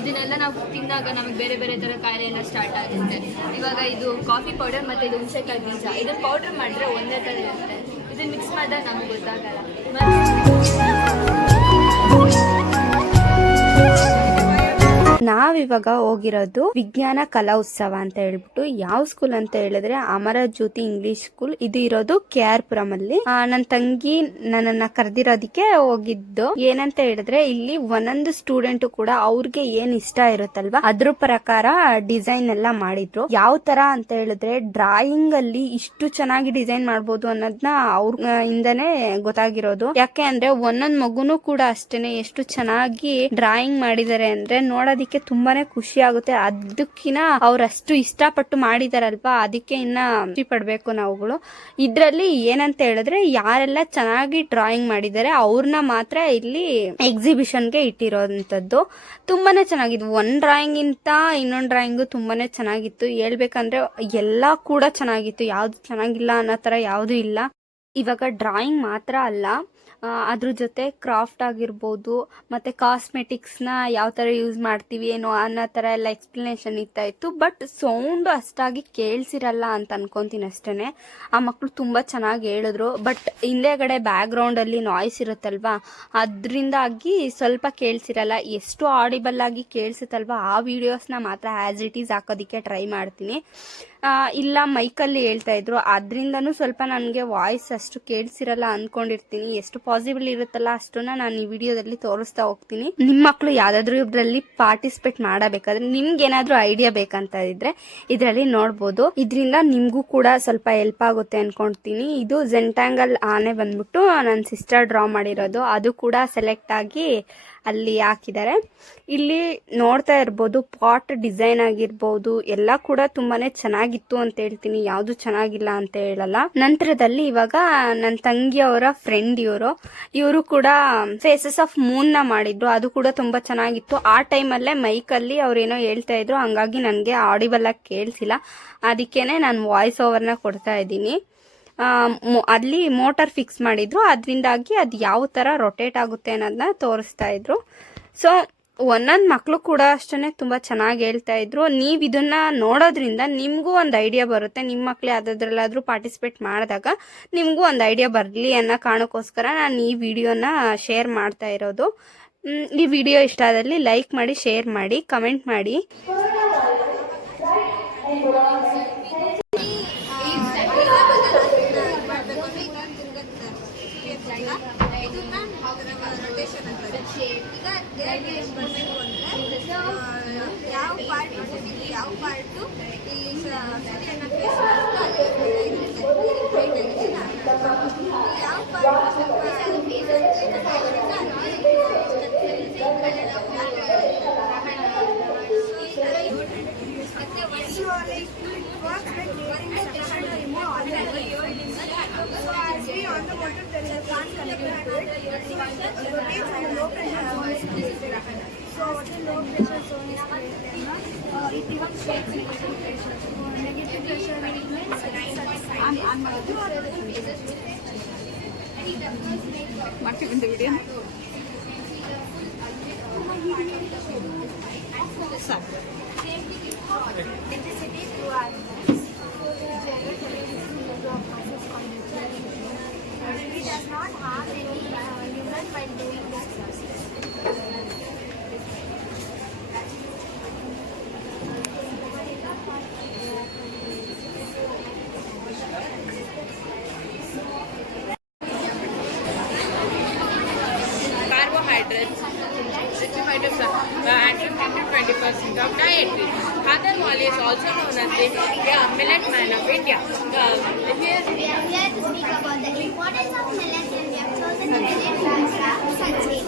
ಇದನ್ನೆಲ್ಲ ನಾವು ತಿಂದಾಗ ನಮಗೆ ಬೇರೆ ಬೇರೆ ಥರ ಕಾಯಿಲೆ ಎಲ್ಲ ಸ್ಟಾರ್ಟ್ ಆಗುತ್ತೆ. ಇವಾಗ ಇದು ಕಾಫಿ ಪೌಡರ್ ಮತ್ತು ಇದು ಹುಣಸೆಕಾಯಿ ಬೀಜ, ಇದನ್ನು ಪೌಡರ್ ಮಾಡಿದ್ರೆ ಒಂದೇ ಥರ ಇರುತ್ತೆ. ಇದನ್ನು ಮಿಕ್ಸ್ ಮಾಡಿದಾಗ ನಮಗೆ ಗೊತ್ತಾಗಲ್ಲ. ನಾವಿವಾಗ ಹೋಗಿರೋದು ವಿಜ್ಞಾನ ಕಲಾ ಉತ್ಸವ ಅಂತ ಹೇಳ್ಬಿಟ್ಟು. ಯಾವ ಸ್ಕೂಲ್ ಅಂತ ಹೇಳಿದ್ರೆ ಅಮರ ಜ್ಯೋತಿ ಇಂಗ್ಲಿಷ್ ಸ್ಕೂಲ್. ಇದು ಇರೋದು KR ಪುರಂ ಅಲ್ಲಿ. ನನ್ನ ತಂಗಿ ನನ್ನನ್ನ ಕರೆದಿರೋದಕ್ಕೆ ಹೋಗಿದ್ದು. ಏನಂತ ಹೇಳಿದ್ರೆ ಇಲ್ಲಿ ಒಂದೊಂದು ಸ್ಟೂಡೆಂಟ್ ಕೂಡ ಅವ್ರಿಗೆ ಏನ್ ಇಷ್ಟ ಇರುತ್ತಲ್ವಾ ಅದ್ರ ಪ್ರಕಾರ ಡಿಸೈನ್ ಎಲ್ಲ ಮಾಡಿದ್ರು. ಯಾವ ತರ ಅಂತ ಹೇಳಿದ್ರೆ ಡ್ರಾಯಿಂಗ್ ಅಲ್ಲಿ ಇಷ್ಟು ಚೆನ್ನಾಗಿ ಡಿಸೈನ್ ಮಾಡ್ಬೋದು ಅನ್ನೋದನ್ನ ಅವ್ರ ಇಂದನೇ ಗೊತ್ತಾಗಿರೋದು. ಯಾಕೆ ಅಂದ್ರೆ ಒಂದೊಂದ್ ಮಗುನು ಕೂಡ ಅಷ್ಟೇನೆ ಎಷ್ಟು ಚೆನ್ನಾಗಿ ಡ್ರಾಯಿಂಗ್ ಮಾಡಿದ್ದಾರೆ ಅಂದ್ರೆ ನೋಡೋದಿಕ್ಕೆ ತುಂಬಾನೇ ಖುಷಿ ಆಗುತ್ತೆ. ಅದಕ್ಕಿನ ಅವ್ರಷ್ಟು ಇಷ್ಟಪಟ್ಟು ಮಾಡಿದಾರಲ್ವಾ ಅದಕ್ಕೆ ಇನ್ನ ಖುಷಿ ಪಡ್ಬೇಕು ನಾವುಗಳು. ಇದ್ರಲ್ಲಿ ಏನಂತ ಹೇಳಿದ್ರೆ ಯಾರೆಲ್ಲ ಚೆನ್ನಾಗಿ ಡ್ರಾಯಿಂಗ್ ಮಾಡಿದ್ದಾರೆ ಅವ್ರನ್ನ ಮಾತ್ರ ಇಲ್ಲಿ ಎಕ್ಸಿಬಿಷನ್ಗೆ ಇಟ್ಟಿರೋಂಥದ್ದು. ತುಂಬಾನೇ ಚೆನ್ನಾಗಿತ್ತು. ಒಂದ್ ಡ್ರಾಯಿಂಗ್ ಇಂತ ಇನ್ನೊಂದ್ ಡ್ರಾಯಿಂಗು ತುಂಬಾನೇ ಚೆನ್ನಾಗಿತ್ತು. ಹೇಳ್ಬೇಕಂದ್ರೆ ಎಲ್ಲಾ ಕೂಡ ಚೆನ್ನಾಗಿತ್ತು. ಯಾವ್ದು ಚೆನ್ನಾಗಿಲ್ಲ ಅನ್ನೋ ತರ ಯಾವ್ದು ಇಲ್ಲ. ಇವಾಗ ಡ್ರಾಯಿಂಗ್ ಮಾತ್ರ ಅಲ್ಲ, ಅದ್ರ ಜೊತೆ ಕ್ರಾಫ್ಟ್ ಆಗಿರ್ಬೋದು ಮತ್ತೆ ಕಾಸ್ಮೆಟಿಕ್ಸ್ನ ಯಾವ ಥರ ಯೂಸ್ ಮಾಡ್ತೀವಿ ಏನೋ ಅನ್ನೋ ಥರ ಎಲ್ಲ ಎಕ್ಸ್ಪ್ಲನೇಷನ್ ಇತ್ತು. ಬಟ್ ಸೌಂಡು ಅಷ್ಟಾಗಿ ಕೇಳಿಸಿರಲ್ಲ ಅಂತ ಅನ್ಕೊಂತೀನಿ ಅಷ್ಟೇ. ಆ ಮಕ್ಕಳು ತುಂಬ ಚೆನ್ನಾಗಿ ಹೇಳಿದ್ರು. ಬಟ್ ಹಿಂದೆಗಡೆ ಬ್ಯಾಕ್ಗ್ರೌಂಡಲ್ಲಿ ನಾಯ್ಸ್ ಇರುತ್ತಲ್ವಾ ಅದರಿಂದಾಗಿ ಸ್ವಲ್ಪ ಕೇಳಿಸಿರಲ್ಲ. ಎಷ್ಟು ಆಡಿಬಲ್ ಆಗಿ ಕೇಳಿಸುತ್ತಲ್ವಾ ಆ ವಿಡಿಯೋಸ್ನ ಮಾತ್ರ ಆ್ಯಸ್ ಇಟ್ ಈಸ್ ಹಾಕೋದಕ್ಕೆ ಟ್ರೈ ಮಾಡ್ತೀನಿ. ಇಲ್ಲ ಮೈಕಲ್ಲಿ ಹೇಳ್ತಾ ಇದ್ರು ಅದರಿಂದನೂ ಸ್ವಲ್ಪ ನನಗೆ ವಾಯ್ಸ್ ಅಷ್ಟು ಕೇಳಿಸಿರಲ್ಲ ಅಂದ್ಕೊಂಡಿರ್ತೀನಿ. ಎಷ್ಟು ಪಾಸಿಬಲ್ ಇರುತ್ತಲ್ಲ ಅಷ್ಟನ್ನ ನಾನು ಈ ವಿಡಿಯೋದಲ್ಲಿ ತೋರಿಸ್ತಾ ಹೋಗ್ತೀನಿ. ನಿಮ್ಮ ಮಕ್ಕಳು ಯಾವ್ದಾದ್ರು ಇದ್ರಲ್ಲಿ ಪಾರ್ಟಿಸಿಪೇಟ್ ಮಾಡಬೇಕಾದ್ರೆ ನಿಮ್ಗೆ ಏನಾದ್ರೂ ಐಡಿಯಾ ಬೇಕಂತ ಇದ್ರೆ ಇದರಲ್ಲಿ ನೋಡ್ಬೋದು. ಇದರಿಂದ ನಿಮ್ಗೂ ಕೂಡ ಸ್ವಲ್ಪ ಹೆಲ್ಪ್ ಆಗುತ್ತೆ ಅನ್ಕೊಂತೀನಿ. ಇದು ಜೆಂಟ್ಯಾಂಗಲ್ ಆನೆ ಬಂದ್ಬಿಟ್ಟು ನನ್ನ ಸಿಸ್ಟರ್ ಡ್ರಾ ಮಾಡಿರೋದು. ಅದು ಕೂಡ ಸೆಲೆಕ್ಟ್ ಆಗಿ ಅಲ್ಲಿ ಹಾಕಿದ್ದಾರೆ. ಇಲ್ಲಿ ನೋಡ್ತಾ ಇರ್ಬೋದು ಪಾಟ್ ಡಿಸೈನ್ ಆಗಿರ್ಬೋದು ಎಲ್ಲ ಕೂಡ ತುಂಬಾನೇ ಚೆನ್ನಾಗಿತ್ತು ಅಂತ ಹೇಳ್ತೀನಿ. ಯಾವ್ದು ಚೆನ್ನಾಗಿಲ್ಲ ಅಂತ ಹೇಳಲ್ಲ. ನಂತರದಲ್ಲಿ ಇವಾಗ ನನ್ನ ತಂಗಿಯವರ ಫ್ರೆಂಡ್ ಇವರು ಕೂಡ ಫೇಸಸ್ ಆಫ್ ಮೂನ್ ನ ಮಾಡಿದ್ರು. ಅದು ಕೂಡ ತುಂಬಾ ಚೆನ್ನಾಗಿತ್ತು. ಆ ಟೈಮಲ್ಲೇ ಮೈಕಲ್ಲಿ ಅವ್ರೇನೋ ಹೇಳ್ತಾ ಇದ್ರು, ಹಂಗಾಗಿ ನನಗೆ ಆಡಿಬಲ್ ಆಗಿ ಕೇಳಿಸಿಲ್ಲ. ಅದಕ್ಕೇನೆ ನಾನು ವಾಯ್ಸ್ ಓವರ್ನ ಕೊಡ್ತಾ ಇದ್ದೀನಿ. ಅಲ್ಲಿ ಮೋಟಾರ್ ಫಿಕ್ಸ್ ಮಾಡಿದ್ರು, ಅದರಿಂದಾಗಿ ಅದು ಯಾವ ಥರ ರೊಟೇಟ್ ಆಗುತ್ತೆ ಅನ್ನೋದನ್ನ ತೋರಿಸ್ತಾ ಇದ್ರು. ಸೊ ಒಂದೊಂದು ಮಕ್ಕಳು ಕೂಡ ಅಷ್ಟೇ ತುಂಬ ಚೆನ್ನಾಗಿ ಹೇಳ್ತಾ ಇದ್ರು. ನೀವು ಇದನ್ನ ನೋಡೋದ್ರಿಂದ ನಿಮಗೂ ಒಂದು ಐಡಿಯಾ ಬರುತ್ತೆ. ನಿಮ್ಮ ಮಕ್ಳು ಯಾವುದಾದ್ರಲ್ಲಾದರೂ ಪಾರ್ಟಿಸಿಪೇಟ್ ಮಾಡಿದಾಗ ನಿಮಗೂ ಒಂದು ಐಡಿಯಾ ಬರಲಿ ಅನ್ನೋ ಕಾರಣಕ್ಕೋಸ್ಕರ ನಾನು ಈ ವಿಡಿಯೋನ ಶೇರ್ ಮಾಡ್ತಾ ಇರೋದು. ಈ ವಿಡಿಯೋ ಇಷ್ಟ ಆದಲ್ಲಿ ಲೈಕ್ ಮಾಡಿ, ಶೇರ್ ಮಾಡಿ, ಕಮೆಂಟ್ ಮಾಡಿ. ಯಾವ ಪಾರ್ಟು ಈ ಸಿಟಿಯನ್ನು ಫೇಸ್ ಮಾಡುತ್ತೋ ಯಾವ ಪಾರ್ಟ್ ಸ್ವಲ್ಪ So the low pressure zone is created. It becomes shapes in different pressure. So negative pressure means electricity through elements. It does not harm any human while doing this process. Carbohydrates, 20% of dietary. Other Mali is also known as the millet man of India. Here to speak about the importance of millet, and we have chosen the millet bajra saji.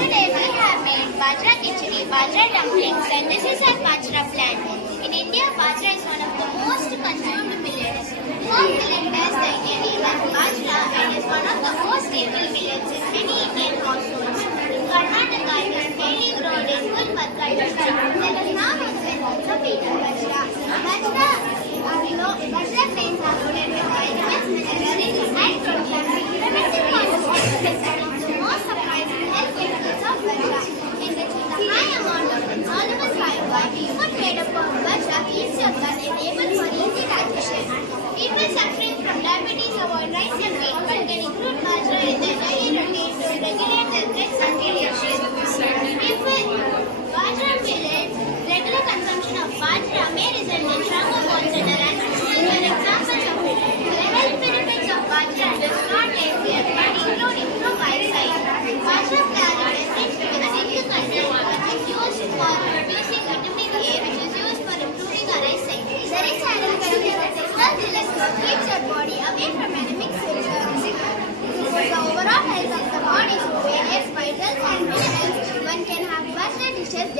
Today we have made bajra khichdi, bajra dumplings, and this is our bajra plant. In India, bajra is one of the most consumed millets. One millet bears the Indian name bajra and is one of the most stable millets in many Indian households. In Karnataka, it is mainly grown in Gulbarga district. Let us now explain the feed of bajra. Bajra grains are loaded with vitamins, minerals, and protein. The missing composition is one of the most surprising health benefits of bajra. Enriched with a high amount of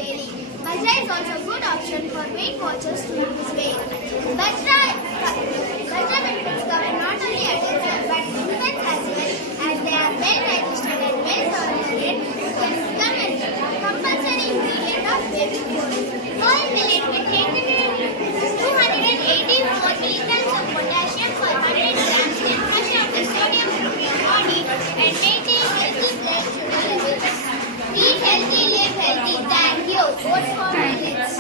daily. Bajra is also a good option for Weight Watchers to lose weight. Bajra benefits cover not only adults but infants as well, as they are well digested and well tolerated. Can become a compulsory ingredient of baby food. Whole millet contains 284 milligrams of potassium for 100 grams, can flush out the sodium from your body and maintain healthy blood sugar levels. Eat healthy, live healthy. Thank you. Vote for millets.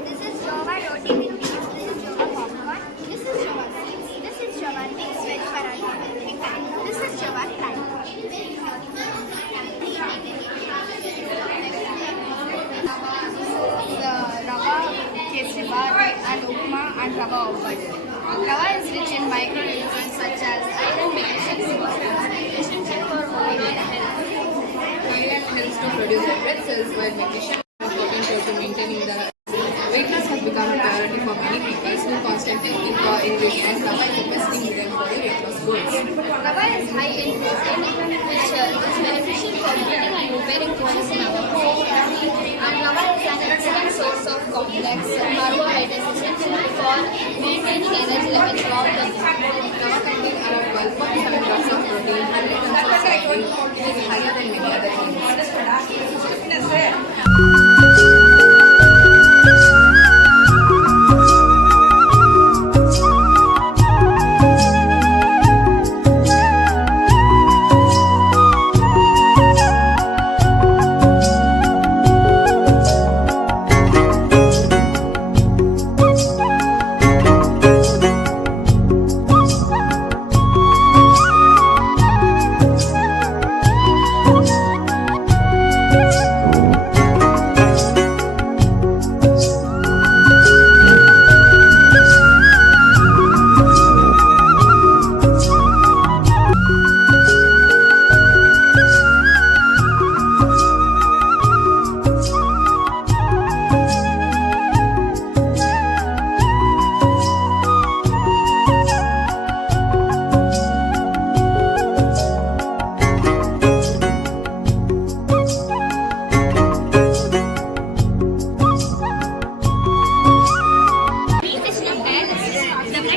This is Java roti with beef. This is Java popcorn. This is Java seeds. This is Java mixed veg paratha. This is Java fry. Rava, kesri bar, and upma and rava oppadu. Rava is rich in micronutrients such as iron, magnesium, essential for overall health. Iron helps to produce red blood cells, while magnesium is important to maintaining the weight loss has become a priority for many people who constantly think English, and Rava is the best ingredient for the weight loss goals. Rava is high in protein, which is beneficial for breathing and repairing tissues in our body. And Rava is an excellent source of complex carbohydrates essential for maintaining energy levels throughout the day. Rava contains around 12.7 grams of protein, 100 grams of protein. It is higher than many other things.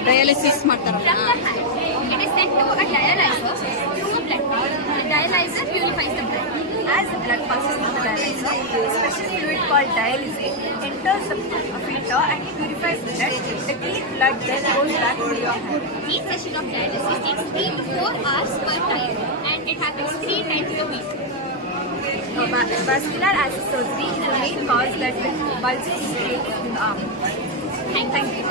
Dialysis ಮಾಡ್ತಾರಲ್ಲ. It is sent to a dialyzer through a blood. The dialyzer purifies the blood. As the blood passes through the dialyzer, a special fluid called dialysate enters the filter and purifies the blood. The clean blood then goes back to your hand. Each session of dialysis takes 3 to 4 hours per time, and it happens 3 times a week. Vascular access surgery is the main cause that bulges created in the arm. Thank you.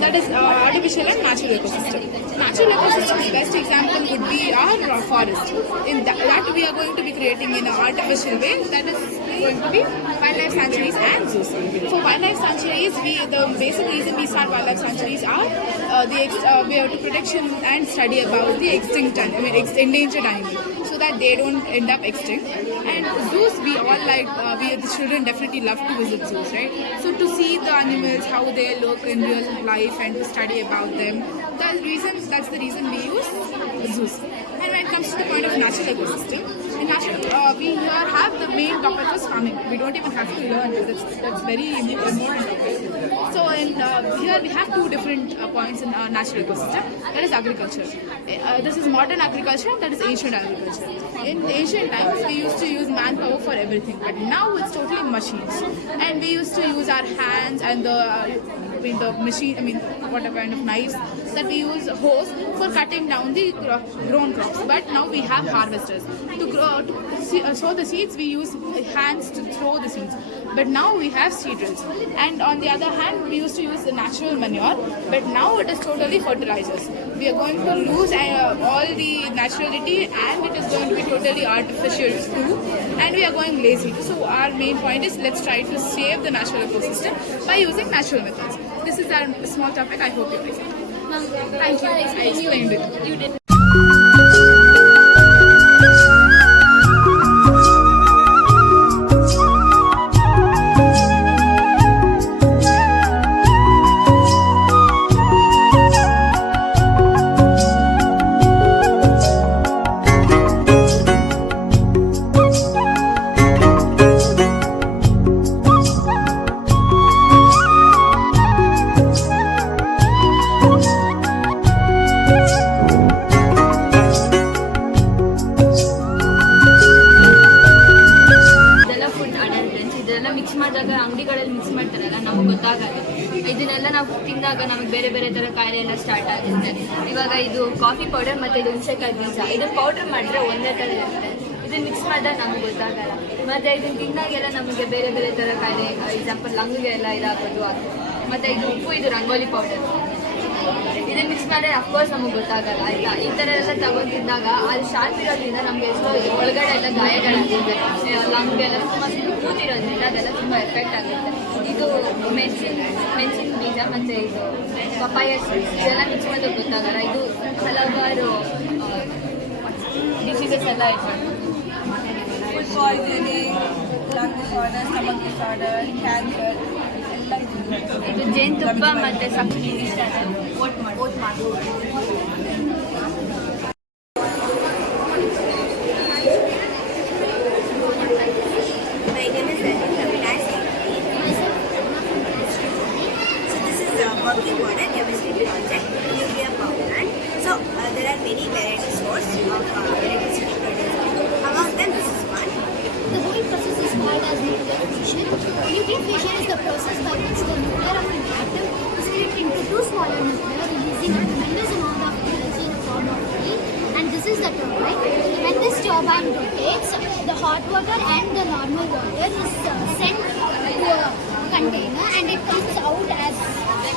That is artificial and natural ecosystem. Natural ecosystem's best example would be our forest. In that we are going to be creating in an artificial way. That is going to be wildlife sanctuaries and zoos. For wildlife sanctuaries, the basic reason we start wildlife sanctuaries are we have to protection and study about the endangered animals, so that they don't end up extinct. And zoos, we all like, the children definitely love to visit zoos, right? So to see the animals, how they look in real life, and to study about them, that's the reason we use zoos. And when it comes to the point of natural ecosystem, in we here have the main topic is farming. We don't even have to learn. That's very important topic. So here we have two different points in our natural ecosystem. That is agriculture. This is modern agriculture. That is ancient agriculture. In ancient times, we used to use manpower for everything, but now it's totally machines. And we used to use our hands and the machine. What a kind of knives that we use hoes for cutting down the grown crops. But now we have harvesters to sow the seeds. We use hands to throw the seeds. But now we have seed drills. And on the other hand, we used to use the natural manure. But now it is totally fertilizers. We are going to lose all the naturality, and it is going to be totally artificial too. And we are going lazy. So our main point is let's try to save the natural ecosystem by using natural methods. This is our small topic. I hope you like it. Thank you. I explained it. You did. Mix ಮಾಡಿದಾಗ ಅಂಗಡಿಗಳಲ್ಲಿ ಮಿಕ್ಸ್ ಮಾಡ್ತಾರಲ್ಲ, ನಮ್ಗೆ ಗೊತ್ತಾಗಲ್ಲ. ಇದನ್ನೆಲ್ಲ ನಾವು ತಿಂದಾಗ ನಮಗೆ ಬೇರೆ ಬೇರೆ ಥರ ಕಾಯಿಲೆ ಎಲ್ಲ ಸ್ಟಾರ್ಟ್ ಆಗುತ್ತೆ. ಇವಾಗ ಇದು ಕಾಫಿ ಪೌಡರ್ ಮತ್ತು ಇದು ಹುಣಸೆಕಾಯಿ ಬೀಜ, ಇದನ್ನು ಪೌಡರ್ ಮಾಡಿದ್ರೆ ಒಂದೇ ಥರ ಇರುತ್ತೆ. ಇದನ್ನು ಮಿಕ್ಸ್ ಮಾಡಿದಾಗ ನಮ್ಗೆ ಗೊತ್ತಾಗಲ್ಲ. ಮತ್ತು ಇದನ್ನು ತಿಂದಾಗೆಲ್ಲ ನಮಗೆ ಬೇರೆ ಬೇರೆ ಥರ ಕಾಯಿಲೆ, ಎಕ್ಸಾಂಪಲ್ ಲಂಗ್ಗೆ ಎಲ್ಲ ಇದಾಗೋದು ಅದು. ಮತ್ತು ಇದು ಉಪ್ಪು, ಇದು ರಂಗೋಲಿ ಪೌಡರ್. ಇದನ್ನು ಮಿಕ್ಸ್ ಮಾಡಿದ್ರೆ ಅಫ್ಕೋರ್ಸ್ ನಮಗೆ ಗೊತ್ತಾಗಲ್ಲ ಆಯಿತಾ. ಈ ಥರ ಎಲ್ಲ ತಗೊಂಡಿದ್ದಾಗ ಅದು ಶಾರ್ಪ್ ಇರೋದ್ರಿಂದ ನಮಗೆ ಎಷ್ಟೋ ಒಳಗಡೆ ಎಲ್ಲ ಗಾಯಗಳಾಗುತ್ತೆ, ಲಂಗೆಲ್ಲ ತುಂಬ ಕೂತಿರೋದ್ರಿಂದ ಅದೆಲ್ಲ ತುಂಬ ಎಫೆಕ್ಟ್ ಆಗುತ್ತೆ. ಇದು ಮೆಣಸಿನ ಬೀಜ ಮತ್ತು ಇದು ಪಪಾಯ ಸೀಡ್ಸ್ ಇದೆಲ್ಲ ಮಿಕ್ಸ್ ಮಾಡೋದು ಗೊತ್ತಾಗಲ್ಲ. ಇದು ಹಲವಾರು ಡಿಸೀಸಸ್ ಎಲ್ಲ ಇದೆ. Food poisoning, lung disorder, stomach disorder, cancer ಎಲ್ಲ ಇದು ಜೇನುತುಪ್ಪ ಮತ್ತು ಸಕ್ಕರೆ ಇಷ್ಟ ಓಟ್ ಮಾಡಿ working on a chemistry project, nuclear power plant. So there are many variety sources of electricity produced. Among them, this is one. The whole process is called as nuclear fission. Nuclear fission is the process by which the nuclear of an atom is split into two smaller nuclei, releasing a tremendous amount of energy in the form of heat. And this is the turbine. When this turbine rotates, the hot water and the normal water is sent to a container, and it comes out as water,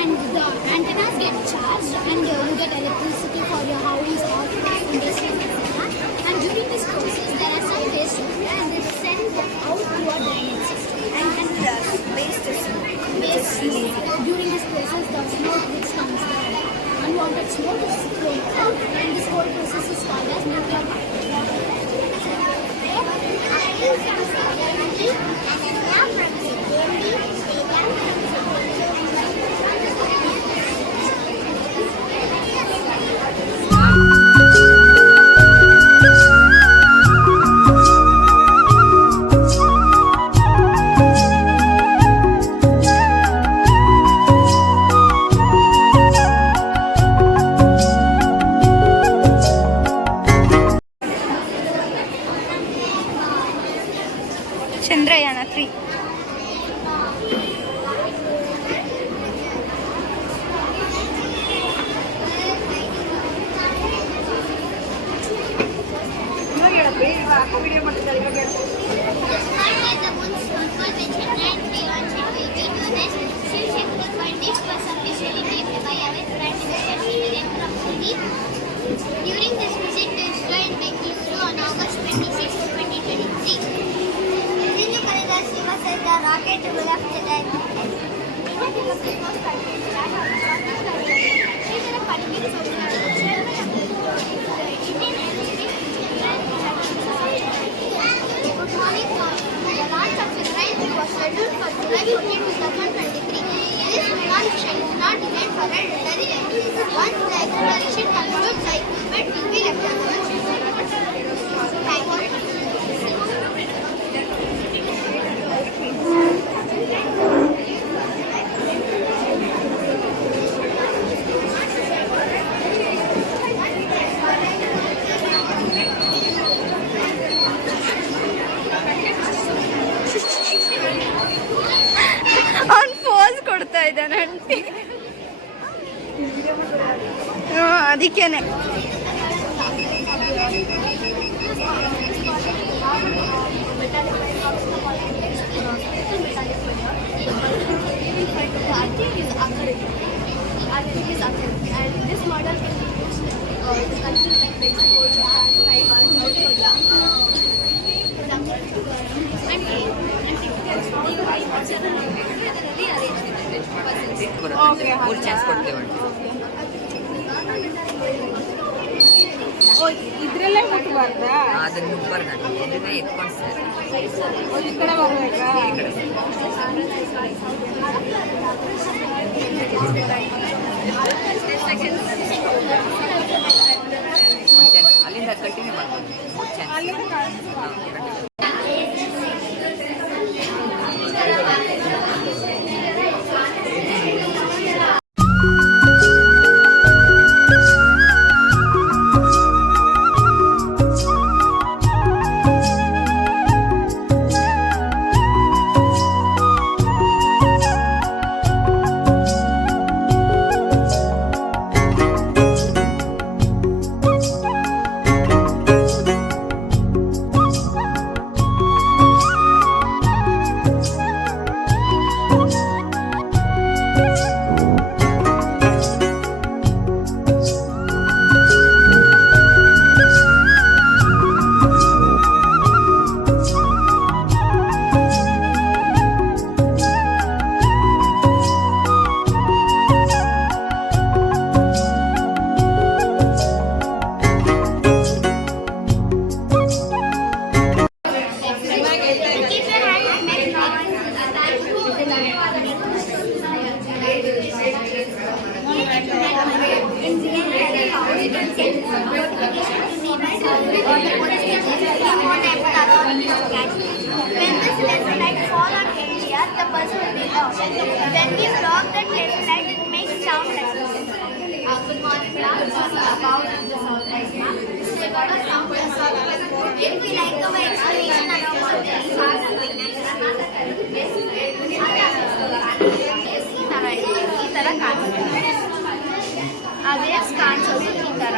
and the antennas get charged, and you get electricity for your house or industry, etc. And during this process, there are some waste water, and it's sent out to a drainage system. And the waste is During this process, the smoke which comes out, unwanted smoke is thrown out, and this whole process is called as nuclear power. Chandrayaan 3. During this visit to ISRO in Bengaluru on August 26, 2023, Vijay Kalidas Shiva said the rocket will have to land. Good morning, the launch of Chandrayaan 3 was scheduled for July 14, 2023. This launch mission is not designed for a military end. Once the exploration concludes, the equipment will be left on Earth. ಅದಕ್ಕೇನೆ And this model can be used in countries like Mexico, Japan, Taiwan, South Korea. ಮೂರು ಚಾನ್ಸ್ ಕೊಡ್ತೇವಂడి. ಇದ್ರಲ್ಲೇ ಮುಟ್ಬಾರ್ದಾ? ಅದನ್ನ ನುಗ್ಬಾರ್ದು, ಇದನ್ನ ಎತ್ಕೊಂಡು ಸರ್ ಈ ಕಡೆ ಬರ್ಬೇಕಾ? ಒಂದು ಚಾನ್ಸ್ ಅಲ್ಲಿಂದ ಕಂಟಿನ್ಯೂ ಮಾಡ್ಬೋದು. ಮೂರು chance When this laser light fall on area, the person will be lost. When we block that laser light, it makes sound like this. Good morning, class. About the sound like that. So about a sound like that. If we like our explanation about what the sound ಈ ಥರ ಕಾಣಿಸುತ್ತೆ. ಆ ವೇವ್ಸ್ ಕಾಣಿಸೋದು ಈ ಥರ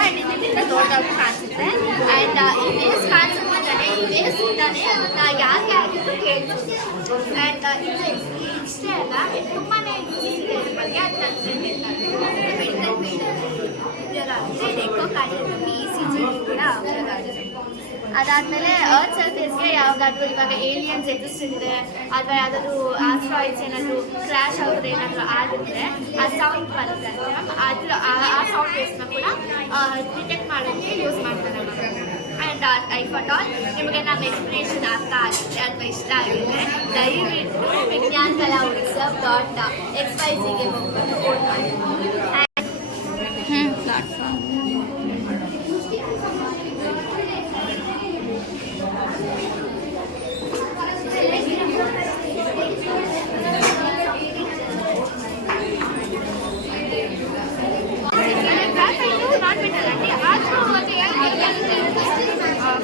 ಆ್ಯಂಡ್ ಇದಕ್ಕಿಂತ ದೊಡ್ಡದಾಗಿ ಕಾಣಿಸುತ್ತೆ. ಆ್ಯಂಡ್ ಈ ವೇವ್ಸ್ ಕಾಣಿಸೋದ್ರಿಂದಲೇ ಈ ವೇವ್ಸ್ ಇಂದಾನೆ ಯಾರಿಗೆ ಆಗಿದ್ರು ಕೇಳಿಸ್ತು. ಆ್ಯಂಡ್ ಇದು ಇಷ್ಟೇ ಅಲ್ಲ, ತುಂಬಾ ಯೂಸಸ್ ಇದೆ ಇದ್ರ ಬಗ್ಗೆ, ಅದು ನನ್ನ ಫ್ರೆಂಡ್ ಹೇಳ್ತಾರೆ. ಮೆಡಿಕಲ್ ಫೀಲ್ಡಲ್ಲಿ ಉಪಯೋಗ ಆಗುತ್ತೆ. ಎಕೋ ಕಾರ್ಡಿಯೋಗ್ರಫಿ, ECG ಕೂಡ ಉಪಯೋಗ ಆಗುತ್ತೆ. ಅದಾದಮೇಲೆ ಅರ್ತ್ ಸರ್ಫೇಸ್ಗೆ ಯಾವುದಾದ್ರೂ ಇವಾಗ ಏಲಿಯನ್ಸ್ ಎದುರಿಸಿದ್ರೆ ಅಥವಾ ಯಾವುದಾದ್ರೂ ಆಸ್ಟ್ರಾಯ್ಡ್ಸ್ ಏನಾದರೂ ಕ್ರ್ಯಾಶ್ ಆಗೋದು ಏನಾದರೂ ಆಗಿದ್ರೆ ಆ ಸೌಂಡ್ ಬರುತ್ತೆ. ಅದ್ರ ಆ ಸೌಂಡ್ ವೇವ್ಸ್ನ ಕೂಡ ಡಿಟೆಕ್ಟ್ ಮಾಡೋಕ್ಕೆ ಯೂಸ್ ಮಾಡ್ತಾರೆ. ಆ್ಯಂಡ್ ಐಫ್ ಅಟ್ ಆಲ್ ನಿಮಗೆ ನಮ್ಮ ಎಕ್ಸ್ಪ್ಲನೇಷನ್ ಅರ್ಥ ಆಗುತ್ತೆ ಅಥವಾ ಇಷ್ಟ ಆಗಿದೆ, ದಯವಿಟ್ಟು ವಿಜ್ಞಾನ ಕಲಾ ಉತ್ಸವ .xyzಗೆ ಹೋಗ್ಬಿಟ್ಟು ವೋಟ್ ಮಾಡಿ.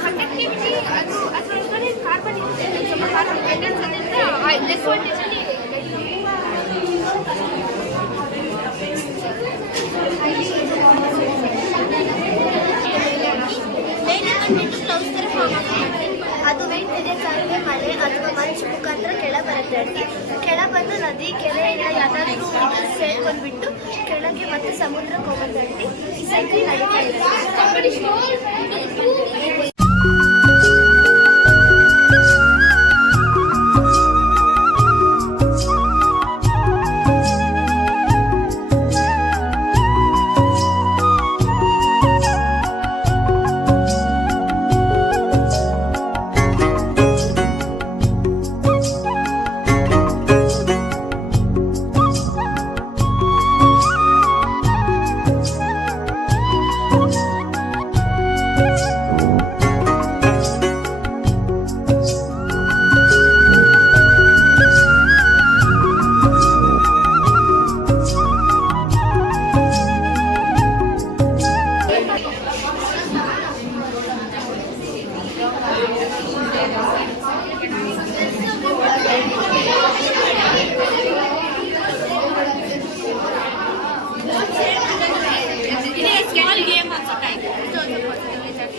ಕಂಡಕ್ಟಿವಿಟಿ ಅದು ಅದರೊಳಗಡೆ ಕಾರ್ಬನ್ ಇರುತ್ತೆ, ಸ್ವಲ್ಪ ಕಾರ್ಬನ್ ಕಂಡೆನ್ಸ್ ಅದರಿಂದ ಲೆಸ್ ವೋಲ್ಟೇಜಲ್ಲಿ ಮೇಲೆ ಬಂದ್ಬಿಟ್ಟು ಕ್ಲೌಸ್ ಥರ ಫಾರ್ಮ್ ಆಗುತ್ತೆ. ಅದು ವೆಯ್ಟ್ ತೆಗೆಯೋಕ್ಕಾಗದೆ ಮಳೆ ಅಥವಾ ಮಂಚು ಮುಖಾಂತರ ಕೆಳ ಬರುತ್ತೆ. ಅಡ್ಡಿ ಕೆಳ ಬಂದು ನದಿ ಕೆರೆ ಇಲ್ಲ ಯಾವ್ದಾದ್ರು ಸೇರ್ಕೊಂಡ್ಬಿಟ್ಟು ಕೆಳಗೆ ಮತ್ತೆ ಸಮುದ್ರಕ್ಕೆ ಹೋಗೋದಡ್ಡಿ ಈ ಸೈಕಲ್ ನಡೀತಾ ಇದೆ.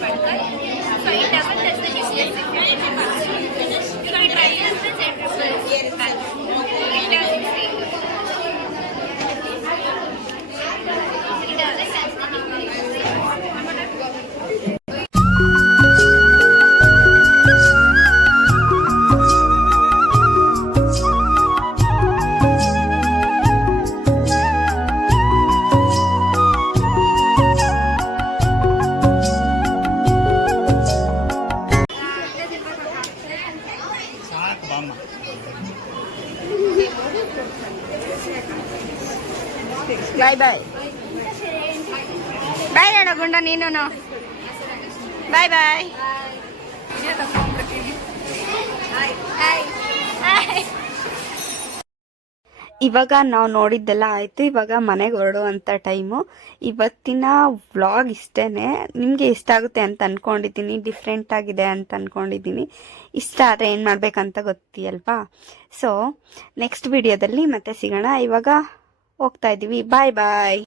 Padkar. So it doesn't test the nucleus secretion. So it rises the centrifugal alcohol. It doesn't say. It doesn't test the nucleus. ಬಾಯ್ ಬಾಯ್ ಬಾಯ್ ಹೇಳ ಗುಂಡ ನೀನು ಬಾಯ್ ಬಾಯ್. ಇವಾಗ ನಾವು ನೋಡಿದ್ದೆಲ್ಲ ಆಯಿತು. ಇವಾಗ ಮನೆಗೆ ಹೊರಡುವಂಥ ಟೈಮು. ಇವತ್ತಿನ ವ್ಲಾಗ್ ಇಷ್ಟೇ. ನಿಮಗೆ ಇಷ್ಟ ಆಗುತ್ತೆ ಅಂತ ಅಂದ್ಕೊಂಡಿದ್ದೀನಿ, ಡಿಫ್ರೆಂಟ್ ಆಗಿದೆ ಅಂತ ಅಂದ್ಕೊಂಡಿದ್ದೀನಿ. ಇಷ್ಟ ಆದರೆ ಏನು ಮಾಡಬೇಕಂತ ಗೊತ್ತಿಯಲ್ವಾ. ಸೊ ನೆಕ್ಸ್ಟ್ ವಿಡಿಯೋದಲ್ಲಿ ಮತ್ತೆ ಸಿಗೋಣ. ಇವಾಗ ಹೋಗ್ತಾ ಇದ್ದೀವಿ. ಬಾಯ್ ಬಾಯ್.